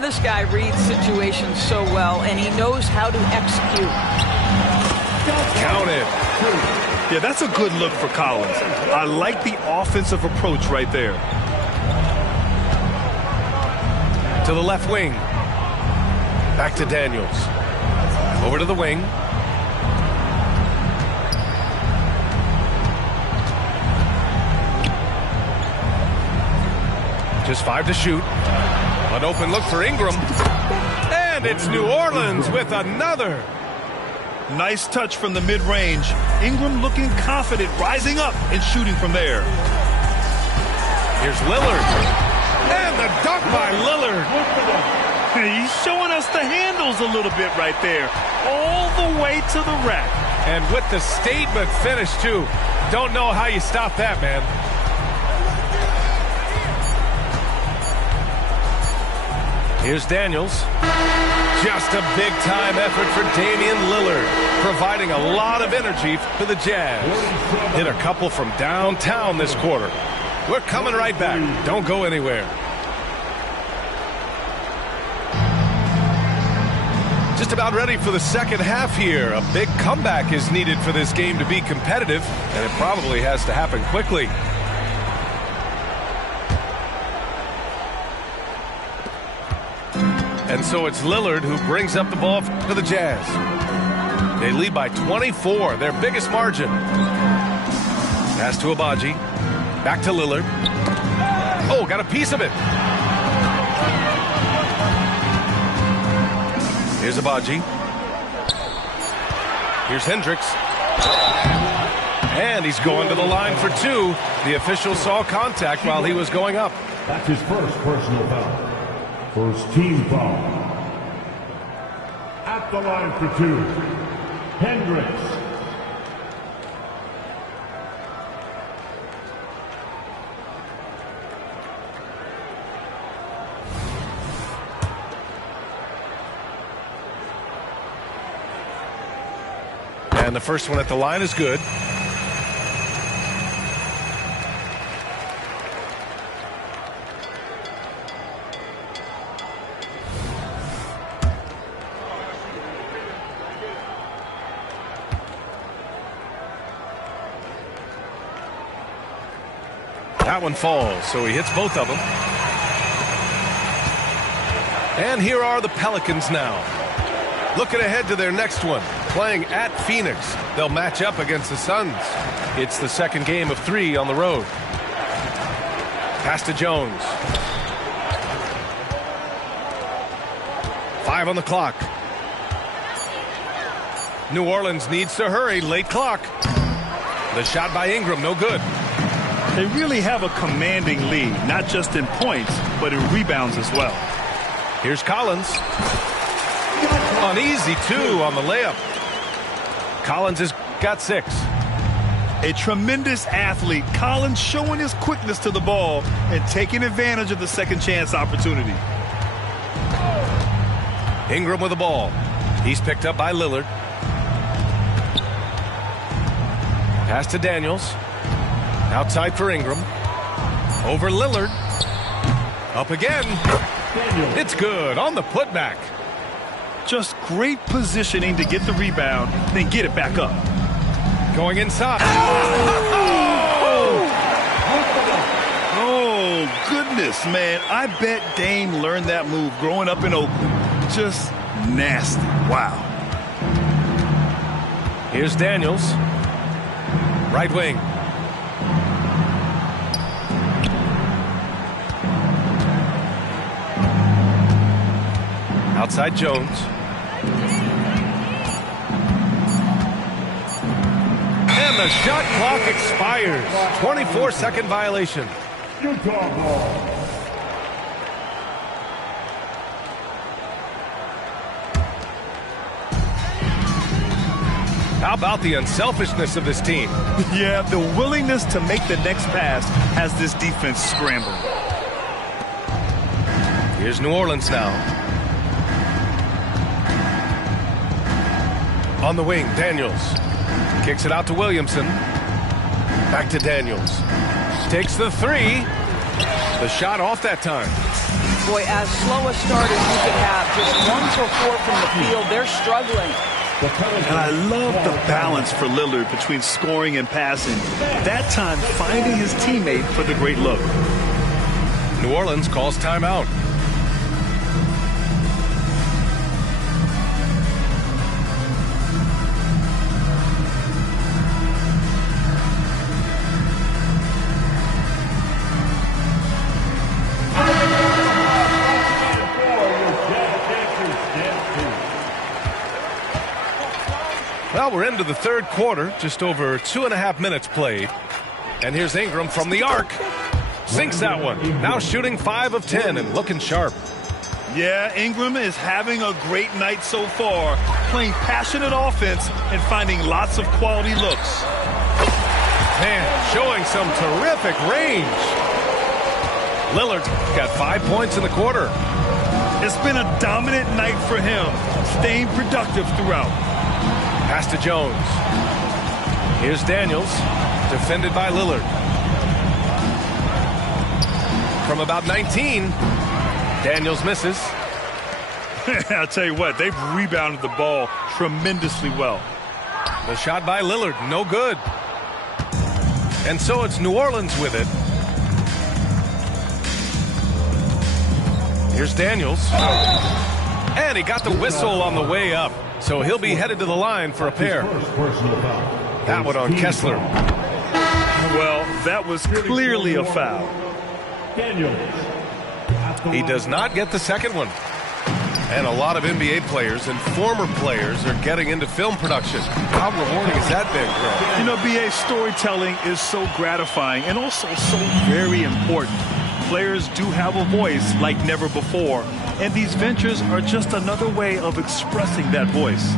This guy reads situations so well, and he knows how to execute. Counted. Yeah, that's a good look for Collins. I like the offensive approach right there. To the left wing. Back to Daniels. Over to the wing. Just 5 to shoot. An open look for Ingram. And it's New Orleans with another. Nice touch from the mid-range. Ingram looking confident, rising up and shooting from there. Here's Lillard. And the dunk by Lillard. He's showing us the handles a little bit right there. All the way to the rack. And with the statement finish, too. Don't know how you stop that, man. Here's Daniels. Just a big-time effort for Damian Lillard, providing a lot of energy for the Jazz. Hit a couple from downtown this quarter. We're coming right back. Don't go anywhere. Just about ready for the second half here. A big comeback is needed for this game to be competitive, and it probably has to happen quickly. And so it's Lillard who brings up the ball for the Jazz. They lead by 24, their biggest margin. Pass to Abaji. Back to Lillard. Oh, got a piece of it. Here's Abaji. Here's Hendricks. And he's going to the line for 2. The official saw contact while he was going up. That's his first personal foul. First team foul. At the line for 2, Hendricks. And the first one at the line is good. That one falls, so he hits both of them. And here are the Pelicans now. Looking ahead to their next one, playing at Phoenix. They'll match up against the Suns. It's the second game of 3 on the road. Pass to Jones. 5 on the clock. New Orleans needs to hurry, late clock. The shot by Ingram, no good. They really have a commanding lead, not just in points, but in rebounds as well. Here's Collins. An easy 2 on the layup. Collins has got 6. A tremendous athlete. Collins showing his quickness to the ball and taking advantage of the second chance opportunity. Ingram with the ball. He's picked up by Lillard. Pass to Daniels. Outside for Ingram. Over Lillard. Up again. It's good on the putback. Just great positioning to get the rebound, then get it back up. Going inside. Oh, goodness, man. I bet Dame learned that move growing up in Oakland. Just nasty. Wow. Here's Daniels. Right wing. Outside Jones. And the shot clock expires. 24-second violation. Utah ball. How about the unselfishness of this team? Yeah, the willingness to make the next pass has this defense scrambling. Here's New Orleans now. On the wing, Daniels. Kicks it out to Williamson. Back to Daniels. Takes the three. The shot off that time. Boy, as slow a start as you could have. Just 1 for 4 from the field. They're struggling. And I love the balance for Lillard between scoring and passing. That time, finding his teammate for the great look. New Orleans calls timeout. Well, we're into the third quarter, just over 2.5 minutes played. And here's Ingram from the arc. Sinks that one. Now shooting 5 of 10 and looking sharp. Yeah, Ingram is having a great night so far, playing passionate offense and finding lots of quality looks. Man, showing some terrific range. Lillard got 5 points in the quarter. It's been a dominant night for him, staying productive throughout. Pass to Jones. Here's Daniels, defended by Lillard. From about 19, Daniels misses. I'll tell you what, they've rebounded the ball tremendously well. The shot by Lillard, no good. And so it's New Orleans with it. Here's Daniels. And he got the whistle on the way up. So he'll be headed to the line for a pair. That one on Kessler. Well, that was clearly a foul. He does not get the second one. And a lot of NBA players and former players are getting into film production. How rewarding has that been, Greg? You know, BA, storytelling is so gratifying and also so very important. Players do have a voice like never before, and these ventures are just another way of expressing that voice.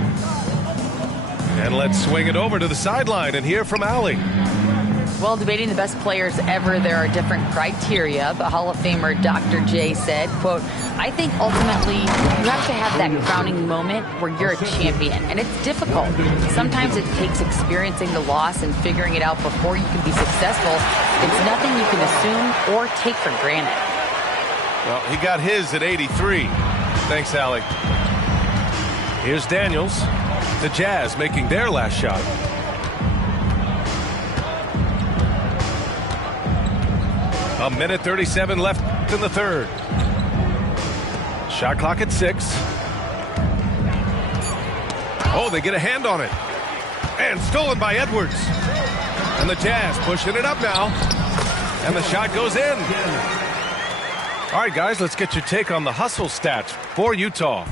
And let's swing it over to the sideline and hear from Allie. Well, debating the best players ever, there are different criteria, but Hall of Famer Dr. J said, quote, I think ultimately you have to have that crowning moment where you're a champion, and it's difficult. Sometimes it takes experiencing the loss and figuring it out before you can be successful. It's nothing you can assume or take for granted. Well, he got his at 83. Thanks, Allie. Here's Daniels. The Jazz making their last shot. A minute 37 left in the third. Shot clock at 6. Oh, they get a hand on it. And stolen by Edwards. And the Jazz pushing it up now. And the shot goes in. All right, guys, let's get your take on the hustle stats for Utah.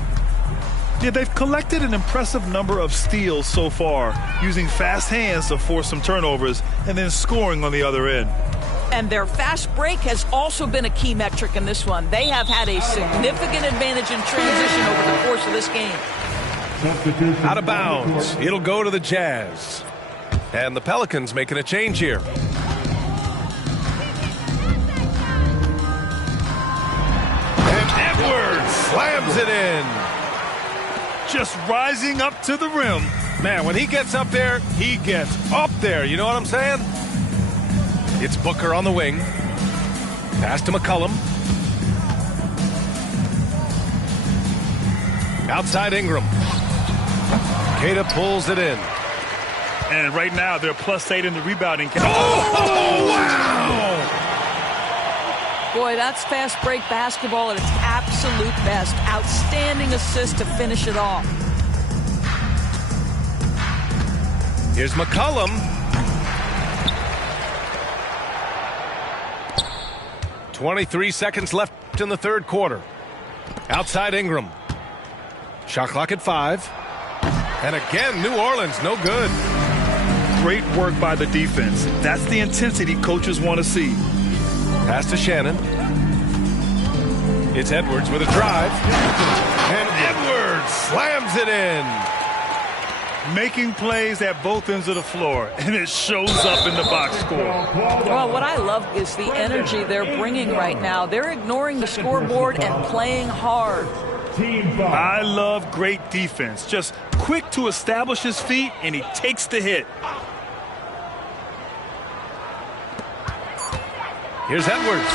Yeah, they've collected an impressive number of steals so far, using fast hands to force some turnovers and then scoring on the other end. And their fast break has also been a key metric in this one. They have had a significant advantage in transition over the course of this game. Out of bounds. It'll go to the Jazz. And the Pelicans making a change here. And Edwards slams it in. Just rising up to the rim. Man, when he gets up there, he gets up there. You know what I'm saying? It's Booker on the wing. Pass to McCollum. Outside Ingram. Queta pulls it in. And right now, they're +8 in the rebounding category. Oh, wow! Boy, that's fast break basketball at its absolute best. Outstanding assist to finish it off. Here's McCollum. .23 seconds left in the third quarter. Outside Ingram. Shot clock at 5. And again, New Orleans, no good. Great work by the defense. That's the intensity coaches want to see. Pass to Shannon. It's Edwards with a drive. And Edwards slams it in. Making plays at both ends of the floor, and it shows up in the box score. Well, what I love is the energy they're bringing right now. They're ignoring the scoreboard and playing hard. I love great defense. Just quick to establish his feet, and he takes the hit. Here's Edwards.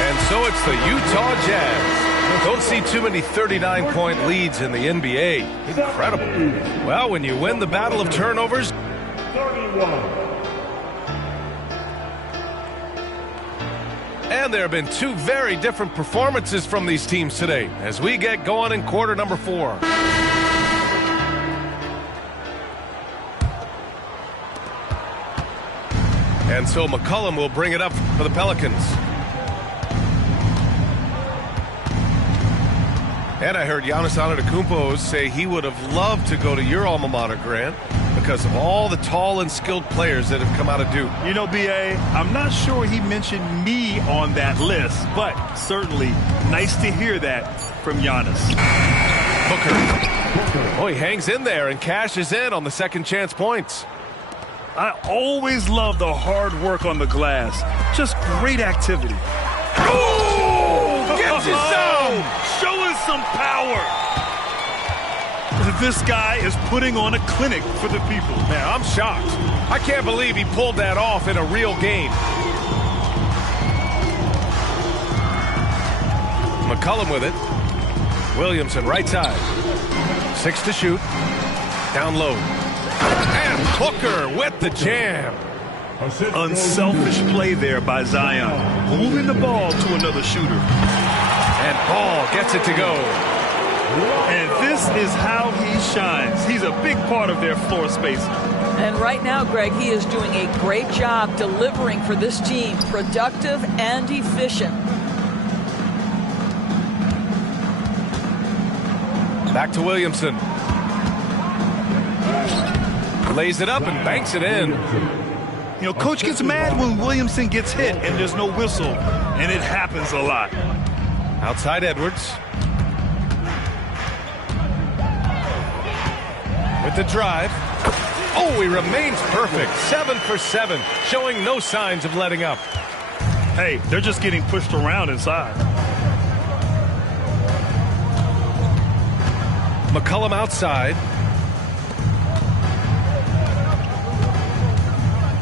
And so it's the Utah Jazz. Don't see too many 39-point leads in the NBA. Incredible. Well, when you win the battle of turnovers, 31. and there have been two very different performances from these teams today as we get going in quarter number 4. And so McCollum will bring it up for the Pelicans. And I heard Giannis Antetokounmpo say he would have loved to go to your alma mater, Grant, because of all the tall and skilled players that have come out of Duke. You know, B.A., I'm not sure he mentioned me on that list, but certainly nice to hear that from Giannis. Booker. Oh, he hangs in there and cashes in on the second chance points. I always love the hard work on the glass. Just great activity. Oh, gets you some! Showing some power. This guy is putting on a clinic for the people. Man, I'm shocked. I can't believe he pulled that off in a real game. McCollum with it. Williamson right side. 6 to shoot. Down low. And Booker with the jam. Unselfish play there by Zion. Moving the ball to another shooter. And Ball gets it to go. And this is how he shines. He's a big part of their floor space. And right now, Greg, he is doing a great job delivering for this team. Productive and efficient. Back to Williamson. Lays it up and banks it in. You know, coach gets mad when Williamson gets hit and there's no whistle. And it happens a lot. Outside Edwards. With the drive. Oh, he remains perfect. 7 for 7. Showing no signs of letting up. Hey, they're just getting pushed around inside. McCollum outside.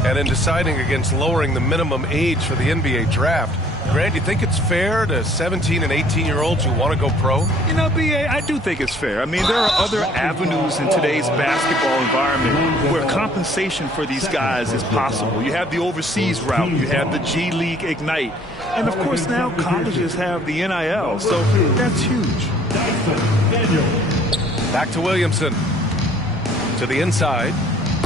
And in deciding against lowering the minimum age for the NBA draft, Grant, do you think it's fair to 17 and 18-year-olds who want to go pro? You know, B.A., I do think it's fair. I mean, there are other avenues in today's basketball environment where compensation for these guys is possible. You have the overseas route. You have the G League Ignite. And, of course, now colleges have the NIL, so that's huge. Back to Williamson. To the inside.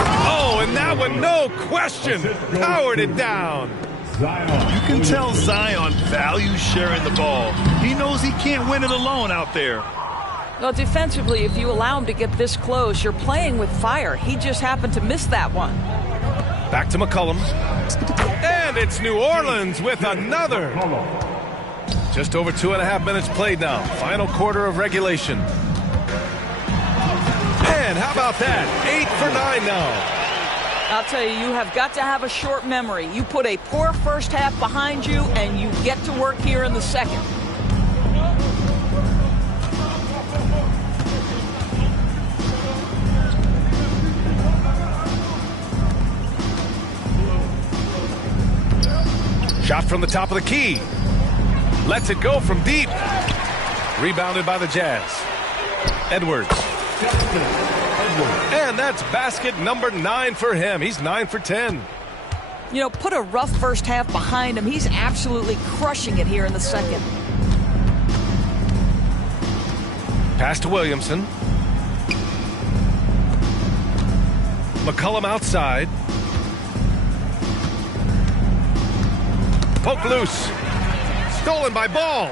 Oh, and that one, no question, powered it down. You can tell Zion values sharing the ball. He knows he can't win it alone out there. Well, defensively, if you allow him to get this close, you're playing with fire. He just happened to miss that one. Back to McCollum. And it's New Orleans with another. Just over 2.5 minutes played now. Final quarter of regulation. And how about that? 8 for 9 now. I'll tell you, you have got to have a short memory. You put a poor first half behind you, and you get to work here in the second. Shot from the top of the key. Lets it go from deep. Rebounded by the Jazz. Edwards. And that's basket number 9 for him. He's 9 for 10. You know, put a rough first half behind him. He's absolutely crushing it here in the second. Pass to Williamson. McCollum outside. Poke loose. Stolen by Ball.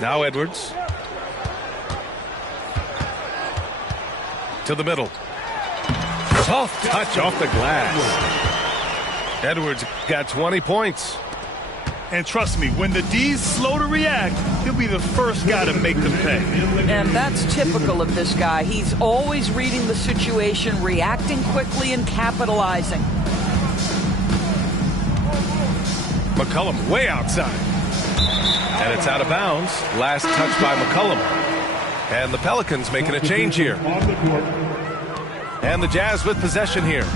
Now Edwards. To the middle. Soft touch off the glass. Edwards got 20 points. And trust me, when the D's slow to react, he'll be the first guy to make them pay. And that's typical of this guy. He's always reading the situation, reacting quickly, and capitalizing. McCollum way outside. And it's out of bounds. Last touch by McCollum. And the Pelicans making a change here. And the Jazz with possession here.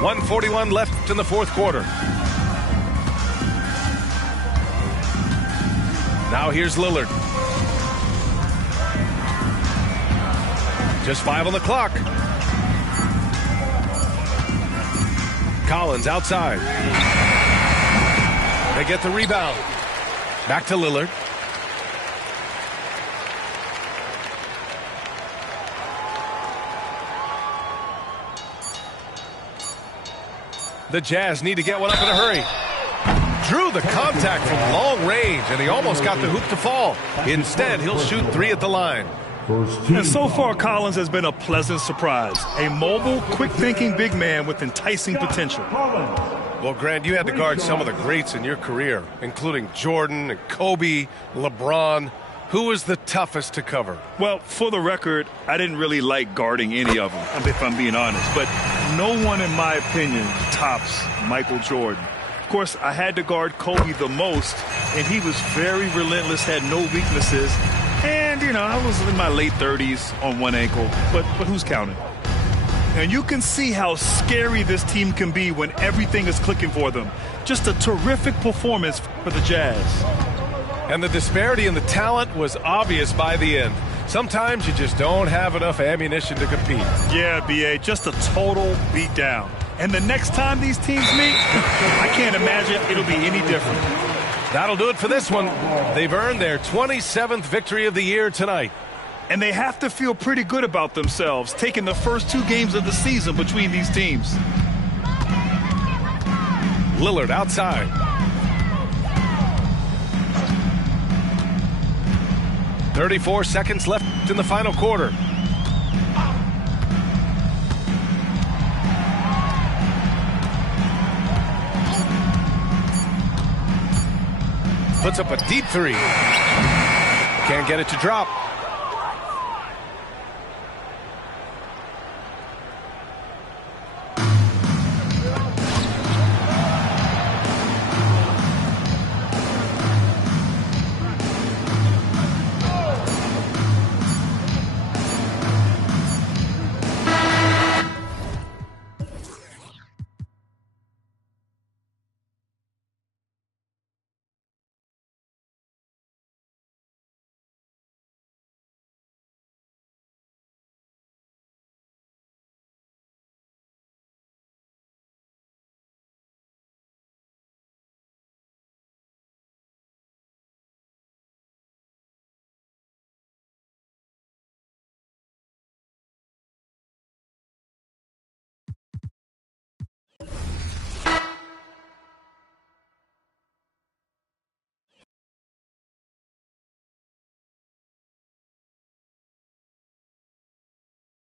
.141 left in the fourth quarter. Now here's Lillard. Just 5 on the clock. Collins outside. They get the rebound. Back to Lillard. The Jazz need to get one up in a hurry. Drew the contact from long range, and he almost got the hoop to fall. Instead, he'll shoot 3 at the line. And so far, Collins has been a pleasant surprise. A mobile, quick-thinking big man with enticing potential. Well, Grant, you had to guard some of the greats in your career, including Jordan and Kobe, LeBron. Who was the toughest to cover? Well, for the record, I didn't really like guarding any of them, if I'm being honest. But no one, in my opinion, tops Michael Jordan. Of course, I had to guard Kobe the most, and he was very relentless, had no weaknesses. And, you know, I was in my late 30s on one ankle, but who's counting? And you can see how scary this team can be when everything is clicking for them. Just a terrific performance for the Jazz. And the disparity in the talent was obvious by the end. Sometimes you just don't have enough ammunition to compete. Yeah, B.A., just a total beatdown. And the next time these teams meet, I can't imagine it'll be any different. That'll do it for this one. They've earned their 27th victory of the year tonight. And they have to feel pretty good about themselves, taking the first 2 games of the season between these teams. Lillard outside. .34 seconds left in the final quarter. Puts up a deep 3. Can't get it to drop.